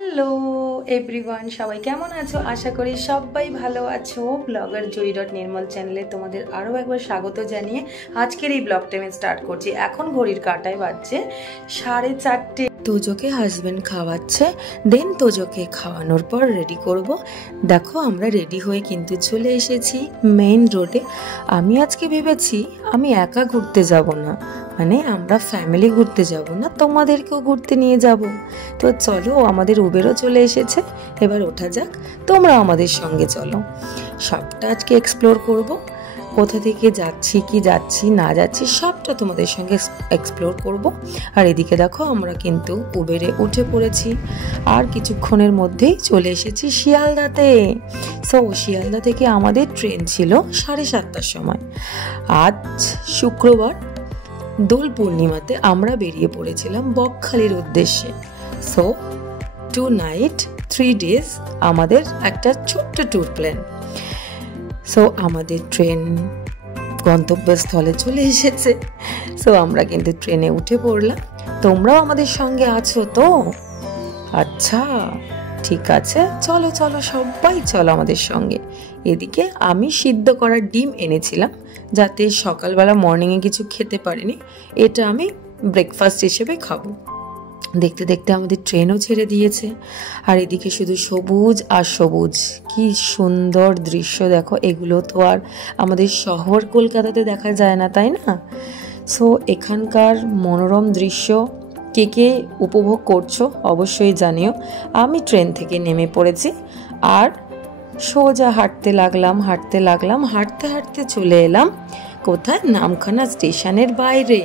Hello everyone, সবাই কেমন আছো? আশা করি সবাই ভালো আছো। ব্লগার জয়ী.নির্মল চ্যানেলে তোমাদের আরও একবার স্বাগত জানিয়ে আজকের এই ব্লগটা আমি স্টার্ট করছি। এখন ঘড়ির কাঁটায় বাজছে 4:30। তোজোকে হাজবেন্ড খাওয়াচ্ছে, দেন তোজোকে খাওয়ানোর পর রেডি করব। দেখো আমরা রেডি হয়ে কিন্তু চলে এসেছি মেইন রোডে। আমি আজকে ভেবেছি আমি একা ঘুরতে যাব না, মানে আমরা ফ্যামিলি ঘুরতে যাব না, তোমাদেরকেও ঘুরতে নিয়ে যাব। তো চলো, আমাদের উবেরও চলে এসেছে, এবার ওঠা যাক, তোমরাও আমাদের সঙ্গে চলো। সবটা আজকে এক্সপ্লোর করব, কোথা থেকে যাচ্ছি কি যাচ্ছি না যাচ্ছি সবটা তোমাদের সঙ্গে এক্সপ্লোর করব। আর এদিকে দেখো আমরা কিন্তু উবেরে উঠে পড়েছি, আর কিছুক্ষণের মধ্যেই চলে এসেছি শিয়ালদাতে। সো শিয়ালদা থেকে আমাদের ট্রেন ছিল 7:30টার সময়। আজ শুক্রবার, দোল পূর্ণিমাতে আমরা বেরিয়ে পড়েছিলাম বকখালির উদ্দেশ্যে। সো 2 নাইট 3 ডেজ আমাদের একটা ছোট্ট ট্যুর প্ল্যান। সো আমাদের ট্রেন গন্তব্যস্থলে চলে এসেছে। সো আমরা কিন্তু ট্রেনে উঠে পড়লাম। তোমরাও আমাদের সঙ্গে আছো তো? আচ্ছা, ঠিক আছে, চলো চলো সবাই চলো আমাদের সঙ্গে। এদিকে আমি সিদ্ধ করা ডিম এনেছিলাম, যাতে সকালবেলা মর্নিংয়ে কিছু খেতে পারিনি, এটা আমি ব্রেকফাস্ট হিসেবে খাবো। দেখতে দেখতে আমাদের ট্রেনও ছেড়ে দিয়েছে, আর এদিকে শুধু সবুজ আর সবুজ। কি সুন্দর দৃশ্য দেখো, এগুলো তো আর আমাদের শহর কলকাতাতে দেখা যায় না, তাই না? সো এখানকার মনোরম দৃশ্য কে কে উপভোগ করছো অবশ্যই জানিও। আমি ট্রেন থেকে নেমে পড়েছি আর সোজা হাঁটতে লাগলাম হাঁটতে হাঁটতে চলে এলাম কোথায়? নামখানা স্টেশনের বাইরে।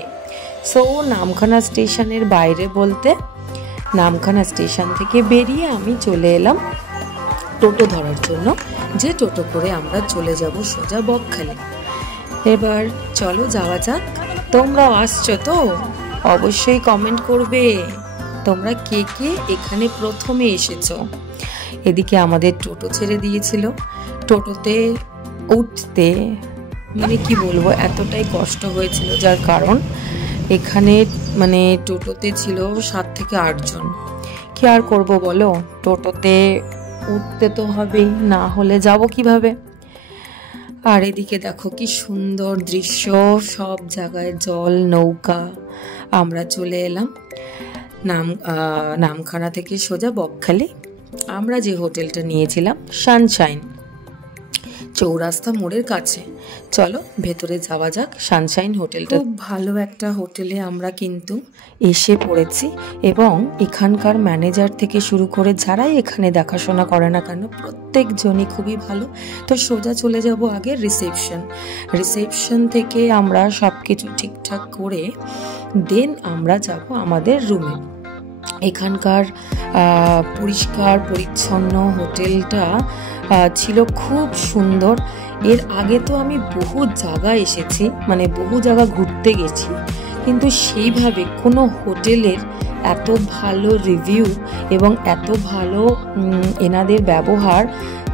সো নামখানা স্টেশনের বাইরে বলতে নামখানা স্টেশন থেকে বেরিয়ে আমি চলে এলাম টোটো ধরার জন্য, যে টোটো করে আমরা চলে যাব সোজা বকখালি। এবার চলো যাওয়া যাক। তোমরাও আসছো তো? অবশ্যই কমেন্ট করবে তোমরা কে কে এখানে প্রথমে এসেছো। এদিকে আমাদের টোটো ছেড়ে দিয়েছিল। টোটোতে উঠতে মানে কি বলবো, এতটাই কষ্ট হয়েছিল, যার কারণ এখানে মানে টোটোতে ছিল 7 থেকে 8 জন। কি আর করবো বলো, টোটোতে উঠতে তো হবেই, না হলে যাব কিভাবে? আর এদিকে দেখো কি সুন্দর দৃশ্য, সব জায়গায় জল, নৌকা। আমরা চলে এলাম নামখানা থেকে সোজা বকখালি। আমরা যে হোটেলটা নিয়েছিলাম সানশাইন, চৌরাস্তা মোড়ের কাছে। চলো ভেতরে যাওয়া যাক। সানশাইন হোটেলটা খুব ভালো একটা হোটেলে আমরা কিন্তু এসে পড়েছি, এবং এখানকার ম্যানেজার থেকে শুরু করে যারাই এখানে দেখাশোনা করে না কেন প্রত্যেকজনই খুবই ভালো। তো সোজা চলে যাব আগে রিসেপশন থেকে আমরা সব কিছু ঠিকঠাক করে দেন আমরা যাব আমাদের রুমে। এখানকার পরিষ্কার পরিচ্ছন্ন হোটেলটা ছিল খুব সুন্দর। এর আগে তো আমি বহু জায়গা এসেছি, মানে বহু জায়গা ঘুরতে গেছি, কিন্তু সেইভাবে কোনো হোটেলের এত ভালো রিভিউ এবং এত ভালো এনাদের ব্যবহার,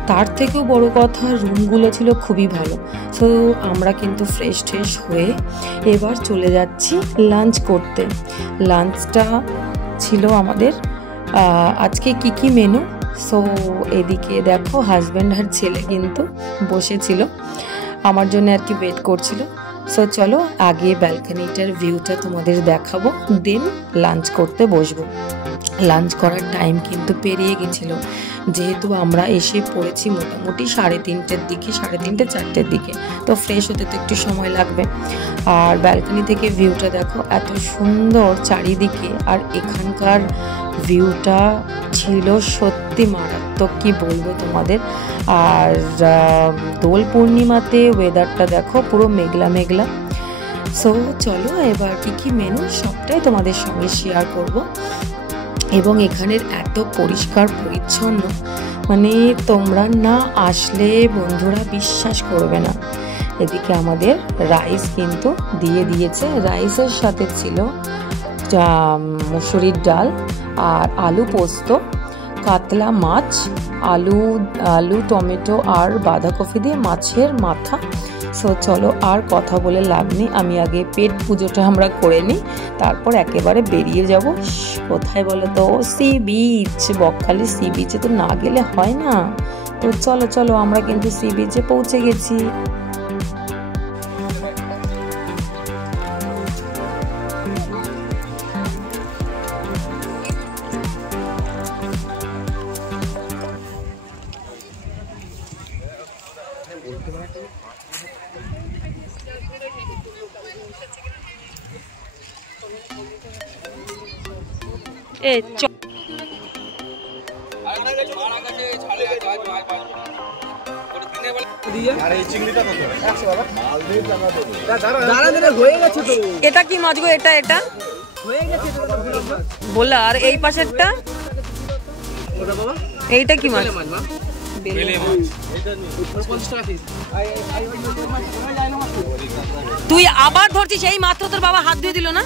তার থেকেও বড় কথা রুমগুলো ছিল খুবই ভালো। সো আমরা কিন্তু ফ্রেশ হয়ে এবার চলে যাচ্ছি লাঞ্চ করতে। লাঞ্চটা ছিল আমাদের আজকে কি মেনু। সো এদিকে দেখো হাজব্যান্ড আর ছেলে কিন্তু বসেছিল আমার জন্য আর কি ওয়েট করছিল। সো চলো আগে ব্যালকনিটার ভিউটা তোমাদের দেখাবো, দেন লাঞ্চ করতে বসবো। লাঞ্চ করার টাইম কিন্তু পেরিয়ে গেছিল, যেহেতু আমরা এসে পড়েছি মোটামুটি 3:30-4 দিকে, তো ফ্রেশ হতে তো একটু সময় লাগবে। আর ব্যালকনি থেকে ভিউটা দেখো, এত সুন্দর চারিদিকে, আর এখানকার ভিউটা ছিল সত্যি মারাত্মক, কি বলবো তোমাদের। আর দোল পূর্ণিমাতে ওয়েদারটা দেখো পুরো মেঘলা মেঘলা। সো চলো এবার কি মেনু সবটাই তোমাদের সঙ্গে শেয়ার করব। এবং এখানের এত পরিষ্কার পরিচ্ছন্ন, মানে তোমরা না আসলে বন্ধুরা বিশ্বাস করবে না। এদিকে আমাদের রাইস কিন্তু দিয়ে দিয়েছে, রাইসের সাথে ছিল মুসুরির ডাল আর আলু পোস্ত, কাতলা মাছ, আলু আলু টমেটো আর বাঁধাকপি দিয়ে মাছের মাথা। সো চলো আর কথা বলে লাভ নেই, আমি আগে পেট পুজোটা আমরা করে নিই, তারপর একেবারে বেরিয়ে যাব। কোথায় বলো তো? সি বিচ, বকখালি সি বিচে তো না গেলে হয় না। তো চলো চলো, আমরা কিন্তু সি বিচে পৌঁছে গেছি। এটা কি মাছ গো? এটা এটা বলা। আর এই পাশেরটা এইটা কি মাছ? তুই আবার ধরছিস? এই মাত্র তোর বাবা হাত ধুয়ে দিল না।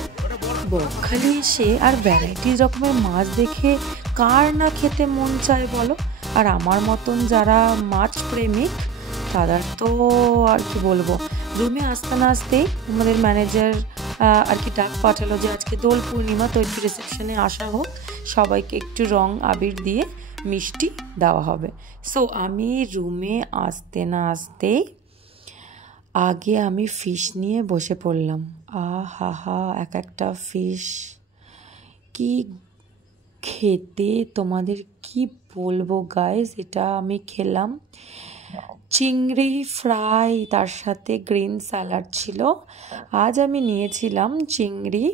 বকখালি এসে আর ভ্যারাইটি রকমের মাছ দেখে কার না খেতে মন চায় বলো? আর আমার মতন যারা মাছ প্রেমিক তারা তো আর কি বলবো। রুমে আসতে না আসতেই আমাদের ম্যানেজার আর কি ডাক পাঠালো যে আজকে দোল পূর্ণিমা, তো একটু রিসেপশনে আসা হোক, সবাইকে একটু রং আবির দিয়ে মিষ্টি দেওয়া হবে। সো আমি রুমে আসতে না আসতেই আগে আমি ফিশ নিয়ে বসে পড়লাম। হা হা, এক একটা ফিশ কি খেতে তোমাদের কি বলবো গাইস। এটা আমি খেলাম চিংড়ি ফ্রাই, তার সাথে গ্রিন স্যালাড ছিল। আজ আমি নিয়েছিলাম চিংড়ি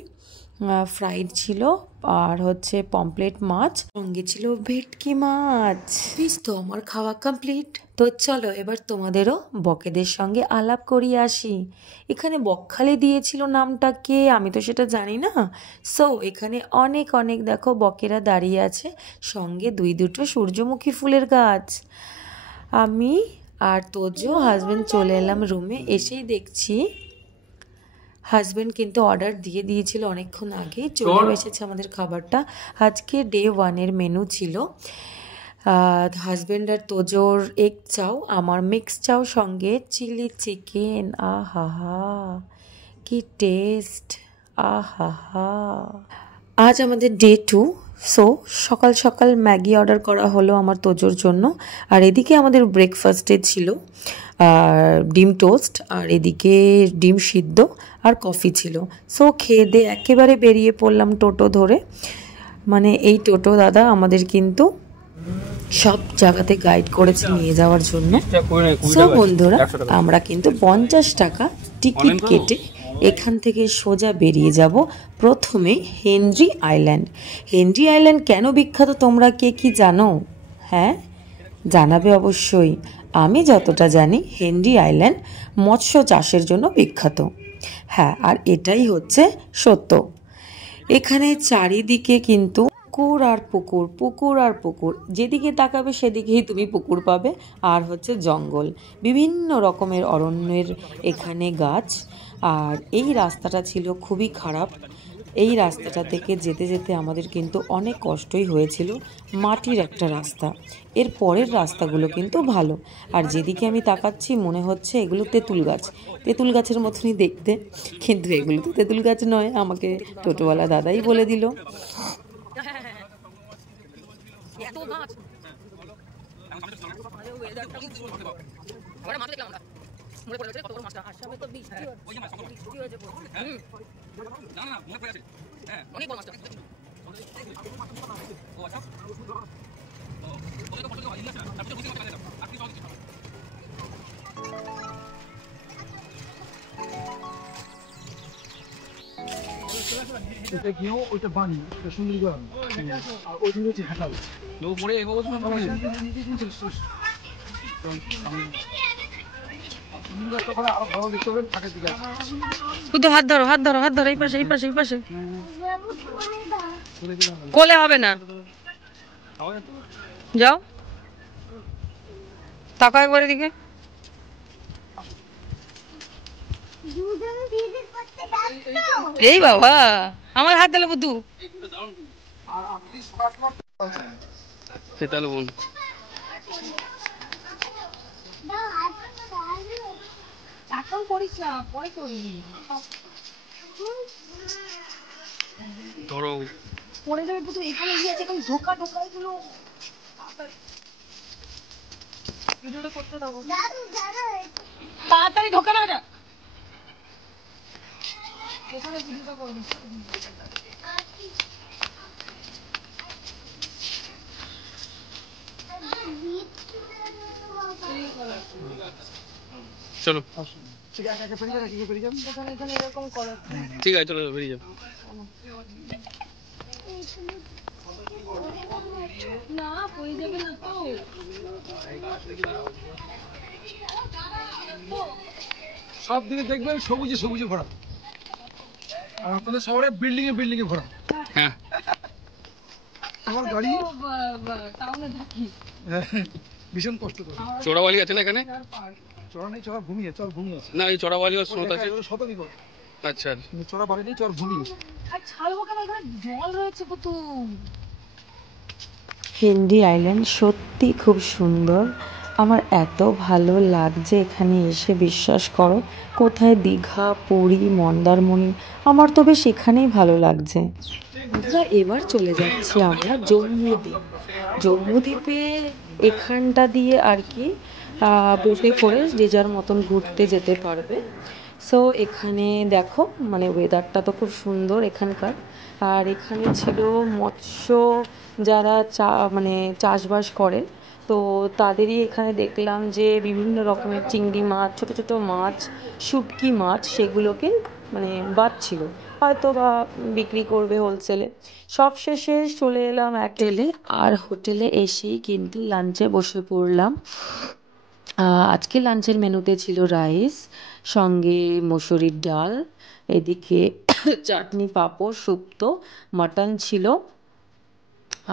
ফ্রাইড ছিল, আর হচ্ছে পমপ্লেট মাছ, সঙ্গে ছিল ভেটকি মাছ। ফিশ তো আমার খাওয়া কমপ্লিট। তো চলো এবার তোমাদেরও বকেদের সঙ্গে আলাপ করিয়ে আসি। এখানে বকখালি দিয়েছিল নামটা কে, আমি তো সেটা জানি না। সো এখানে অনেক অনেক দেখো বকেরা দাঁড়িয়ে আছে, সঙ্গে দুটো সূর্যমুখী ফুলের গাছ। আমি আর তোজো হাজবেন্ড চলে এলাম রুমে। এসেই দেখছি হাজবেন্ড কিন্তু অর্ডার দিয়ে দিয়েছিল অনেকক্ষণ আগে, চলে এসেছে আমাদের খাবারটা। আজকে ডে 1 মেনু ছিল হাজবেন্ড আর তোজোর এগ চাও, আমার মিক্স চাও, সঙ্গে চিলি চিকেন। আহা হা কি টেস্ট, আহা হা। আজ আমাদের ডে 2। সো সকাল সকাল ম্যাগি অর্ডার করা হলো আমার তোজোর জন্য। আর এদিকে আমাদের ব্রেকফাস্টে ছিল ডিম টোস্ট, আর এদিকে ডিম সিদ্ধ আর কফি ছিল। সো খেয়ে দিয়ে একেবারে বেরিয়ে পড়লাম টোটো ধরে। মানে এই টোটো দাদা আমাদের কিন্তু সব জায়গাতে গাইড করেছে নিয়ে যাওয়ার জন্য। সো বন্ধুরা, আমরা কিন্তু 50 টাকা টিকিট কেটে এখান থেকে সোজা বেরিয়ে যাব প্রথমে হেনরি আইল্যান্ড। হেনরি আইল্যান্ড কেন বিখ্যাত তোমরা কে কি জানো? হ্যাঁ জানাবে অবশ্যই। আমি যতটা জানি হেনরি আইল্যান্ড মৎস্য চাষের জন্য বিখ্যাত। হ্যাঁ, আর এটাই হচ্ছে সত্য। এখানে চারিদিকে কিন্তু পুকুর আর পুকুর, পুকুর আর পুকুর, যেদিকে তাকাবে সেদিকেই তুমি পুকুর পাবে। আর হচ্ছে জঙ্গল, বিভিন্ন রকমের অরণ্যের এখানে গাছ। আর এই রাস্তাটা ছিল খুবই খারাপ। এই রাস্তাটা থেকে যেতে যেতে আমাদের কিন্তু অনেক কষ্টই হয়েছিল। মাটির একটা রাস্তা। এর পরের রাস্তাগুলো কিন্তু ভালো। আর যেদিকে আমি তাকাচ্ছি মনে হচ্ছে এগুলো তেঁতুল গাছ, তেঁতুল গাছের মতনই দেখতে, কিন্তু এগুলো তো তেঁতুল গাছ নয়, আমাকে টোটোওয়ালা দাদাই বলে দিল। এটা গিয়েও ওইটা বানি ওটা সুন্দর করে আর ওই দিন হচ্ছে হাঁটাল লোক পড়ে এই বাবু তুমি বাবা শুধু হাত ধরো, হাত ধরো, হাত ধরো, এই পাশে, এই পাশে, এই পাশে। কোলে হবে না, যাও তাকাও একবার এদিকে। এই বাবা আমার হাত দিলে বুদ্ধু। সেটা লবণ। এখন করিস না, পরে করবি। ধরো পরে যাবে পুরো, এখানে গিয়ে আছে এখন ঢোকা ঢোকা এগুলো ভিডিওটা করতে দাও। তাড়াতাড়ি ঢোকা না যা, এখানে ভিডিওটা করবি। চলো ঠিক আছে, বেরিয়ে যাবেন। এখানে এরকম করো। ঠিক আছে, চলো বেরিয়ে যাও। না পড়ে যাবে না তো। সব দিকে দেখবেন সবুজে সবুজে ভরা, আর আপনাদের শহরে বিল্ডিং এ ভরা। হ্যাঁ, আমার গাড়ি টাউনে থাকি, ভীষণ কষ্ট করে। চোরাবালি আছে না এখানে? চড়া নেই, চড়া ভূমি আছে, চর ভূমি আছে। না, এই চোরাবালি ও স্রোত আছে। শতাধিক করে। আচ্ছা, চড়া বাড়ি নেই, চর ভূমি আছে। আর ছাড়বো কেন, এখানে জল রয়েছে কত। হেনরি আইল্যান্ড সত্যি খুব সুন্দর। আমার এত ভালো লাগছে এখানে এসে, বিশ্বাস করো। কোথায় দীঘা, পুরী, মন্দারমণি, আমার তো বেশ এখানেই ভালো লাগছে। এবার চলে যাচ্ছি আমরা জম্মুদ্বীপ। জম্মুদ্বীপে এখানটা দিয়ে আর কি বোটে করে যে যার মতন ঘুরতে যেতে পারবে। সো এখানে দেখো মানে ওয়েদারটা তো খুব সুন্দর এখানকার। আর এখানে ছিল মৎস্য, যারা মানে চাষবাস করে, তো তাদেরই এখানে দেখলাম যে বিভিন্ন রকমের চিংড়ি মাছ, ছোট ছোট মাছ, শুটকি মাছ, সেগুলোকে মানে বাছছিল, হয়তো বা বিক্রি করবে হোলসেলে। সব শেষে চলে এলাম এক হোটেলে, আর হোটেলে এসেই কিন্তু লাঞ্চে বসে পড়লাম। আজকে লাঞ্চের মেনুতে ছিল রাইস, সঙ্গে মসুরির ডাল, এদিকে চাটনি, পাঁপড়, শুক্তো, মাটন ছিল,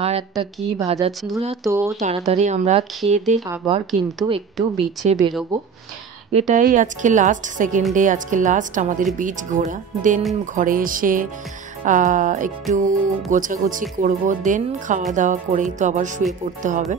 আর একটা কি ভাজা ছিল। তো তাড়াতাড়ি আমরা খেয়ে দিয়ে আবার কিন্তু একটু বিচে বেরোবো। এটাই আজকে লাস্ট, সেকেন্ড ডে, আজকে লাস্ট আমাদের বিচ ঘোরা। দেন ঘরে এসে একটু গোছাগুছি করব, দেন খাওয়া দাওয়া করেই তো আবার শুয়ে পড়তে হবে।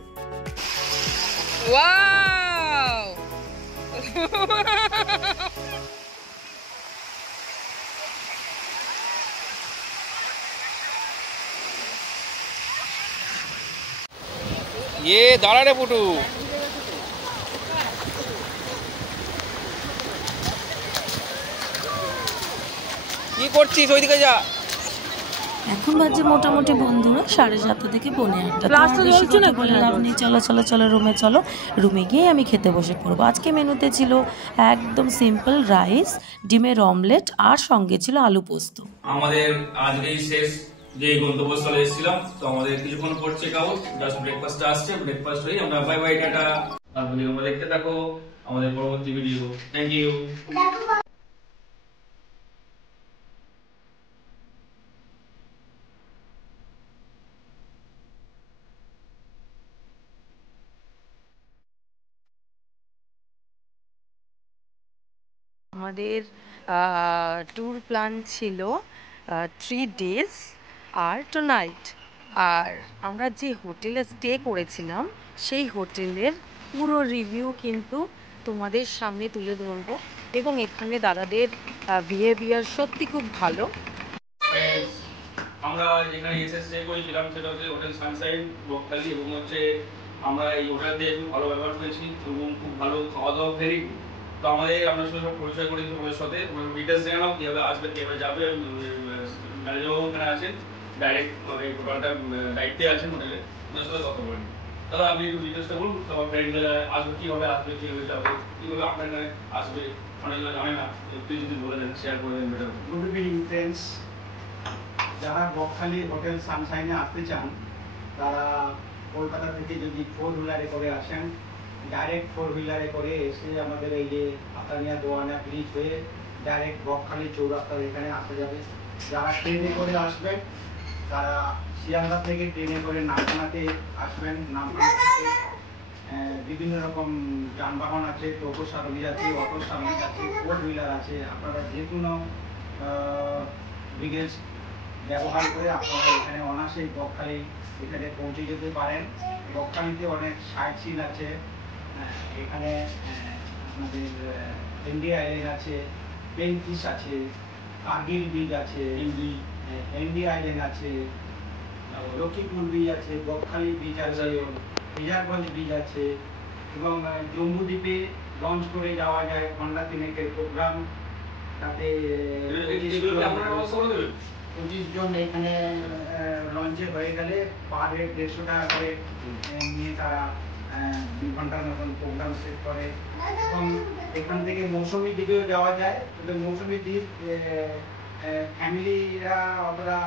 দাঁড়া রে পুটু। কি করছিস? ওইদিকে যা। এখন বাজে মোটামুটি বন্ধুরা 7:30 থেকে 8:30। বলে লাভ নেই, চলো চলো চলো রুমে চলো। রুমে গিয়ে আমি খেতে বসে পড়বো। আজকে মেনুতে ছিল একদম সিম্পল রাইস, ডিমের অমলেট, আর সঙ্গে ছিল আলু পোস্ত। আমাদের আজকেই শেষ যে গন্তব্যস্থলে এসেছিলাম, তো আমাদের কিছুক্ষণ পর চেক আউট, জাস্ট ব্রেকফাস্ট আসছে, ব্রেকফাস্ট হয়ে আমরা বাই বাই টাটা। তারপরে তোমরা দেখতে থাকো আমাদের পরবর্তী ভিডিও। Thank you. আমাদের ট্যুর প্ল্যান ছিল 3 days আর 2 night। আর আমরা যে হোটেলে স্টে করেছিলাম সেই হোটেলের পুরো রিভিউ কিন্তু তোমাদের সামনে তুলে ধরবো। এবং এখানে দাদাদের বিহেভিয়ার সত্যি খুব ভালো। আমরা যেখানে এসে স্টে করেছিলাম সেটা হচ্ছে হোটেল সানশাইন বকখালি, এবং হচ্ছে আমরা এই হোটেলতে খুব ভালো ব্যবহার করেছি এবং খুব ভালো খাওয়া দাওয়া ভেরি। তো আমরা সব পরিচয় করেছি তোমাদের সাথে, ডিটেলস জানাও কীভাবে আসবে কীভাবে যাবে। ম্যানেজারও ওখানে আছেন, ডাইরেক্ট এই টোটালটা দায়িত্বে আছেন হোটেলে, ওনার সাথে কথা বলেন। দাদা আপনি একটু ডিটেলসটা বলুন, তোমার ফ্রেন্ডরা আসবে কীভাবে যাবে, কীভাবে আপনার এখানে আসবে, অনেকজন জানে না, প্লিজ যদি বলে দেন, শেয়ার করে দেন বেটার। গুড ইভিনিং ফ্রেন্ডস, যারা বকখালি হোটেল সানশাইনে আসতে চান তারা কলকাতা থেকে যদি 4 হুইলারে করে আসেন, ডাইরেক্ট 4 হুইলারে করে এসে আমাদের এই যে আতানিয়া দোয়ানা ব্রিজ হয়ে ডাইরেক্ট বকখালি চৌরাস্তার এখানে আসা যাবে। যারা ট্রেনে করে আসবেন তারা শিয়ালদা থেকে ট্রেনে করে নামখানাতে আসবেন। নামখানা থেকে বিভিন্ন রকম যানবাহন আছে, টোটো সার্ভিস আছে, অটো সার্ভিস আছে, 4 হুইলার আছে। আপনারা যে কোনো বিগেস্ট ব্যবহার করে আপনারা এখানে অনায়াসেই বকখালি এখানে পৌঁছে যেতে পারেন। বকখালিতে অনেক সাইট সিন আছে, এখানে আমাদের ইন্ডিয়া আইল্যান্ড আছে, পেনফিশ আছে, কার্গিল বিচ আছে, ইন্ডিয়া আইল্যান্ড আছে, লক্ষ্মীপুর বিচ আছে, বকখালি বিচ আছে, হিজারগঞ্জ বিচ আছে এবং জম্বুদ্বীপে লঞ্চ করে যাওয়া যায় ঘন্টা 3-এর প্রোগ্রাম। তাতে 25 জন এখানে লঞ্চে হয়ে গেলে পার হেড 150 টাকা করে নিয়ে তারা 2 ঘন্টার মতন প্রোগ্রাম সেট করে। এবং এখান থেকে মৌসুমী দ্বীপেও যাওয়া যায়, কিন্তু মৌসুমী দ্বীপ ফ্যামিলিরা অতটা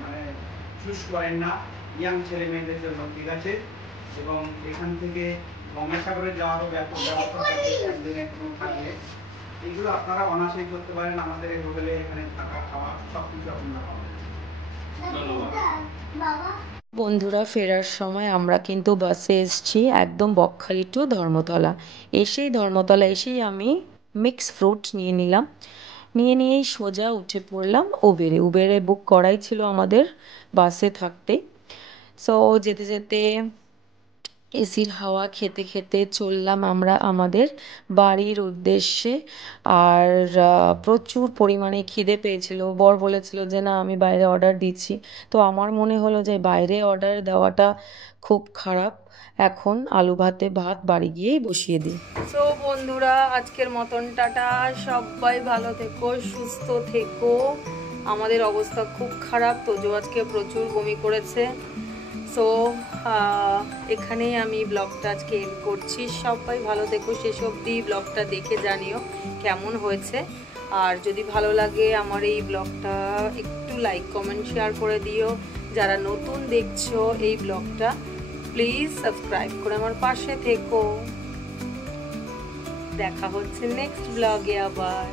মানে চুজ করেন না, ইয়াং ছেলে মেয়েদের জন্য ঠিক আছে। এবং এখান থেকে গঙ্গাসাগরে যাওয়ারও ব্যবস্থা থাকবে। এইগুলো আপনারা অনায়াসেই করতে পারেন। আমাদের এই হোটেলে এখানে থাকা খাওয়া সব কিছু আপনারা পাবেন। বন্ধুরা, ফেরার সময় আমরা কিন্তু বাসে এসেছি একদম বকখালি টু ধর্মতলা। ধর্মতলা এসেই আমি মিক্স ফ্রুট নিয়ে নিলাম, নিয়েই সোজা উঠে পড়লাম উবেরে বুক করাই ছিল আমাদের বাসে থাকতে। সো যেতে যেতে এসির হাওয়া খেতে খেতে চললাম আমরা আমাদের বাড়ির উদ্দেশ্যে। আর প্রচুর পরিমাণে খিদে পেয়েছিল। বর বলেছিল যে না, আমি বাইরে অর্ডার দিচ্ছি। তো আমার মনে হলো যে বাইরে অর্ডার দেওয়াটা খুব খারাপ, এখন আলু ভাতে ভাত বাড়ি গিয়েই বসিয়ে দিই। সো বন্ধুরা, আজকের মতন টাটা। সবাই ভালো থেকো, সুস্থ থেকো। আমাদের অবস্থা খুব খারাপ, তোজো আজকে প্রচুর বমি করেছে। সো এখানেই আমি ব্লগটা আজকে এন্ড করছি। সবাই ভালো থেকো, শেষ অবধি ব্লগটা দেখে জানিও কেমন হয়েছে। আর যদি ভালো লাগে আমার এই ব্লগটা একটু লাইক কমেন্ট শেয়ার করে দিও। যারা নতুন দেখছো এই ব্লগটা, প্লিজ সাবস্ক্রাইব করে আমার পাশে থেকো। দেখা হচ্ছে নেক্সট ব্লগে আবার।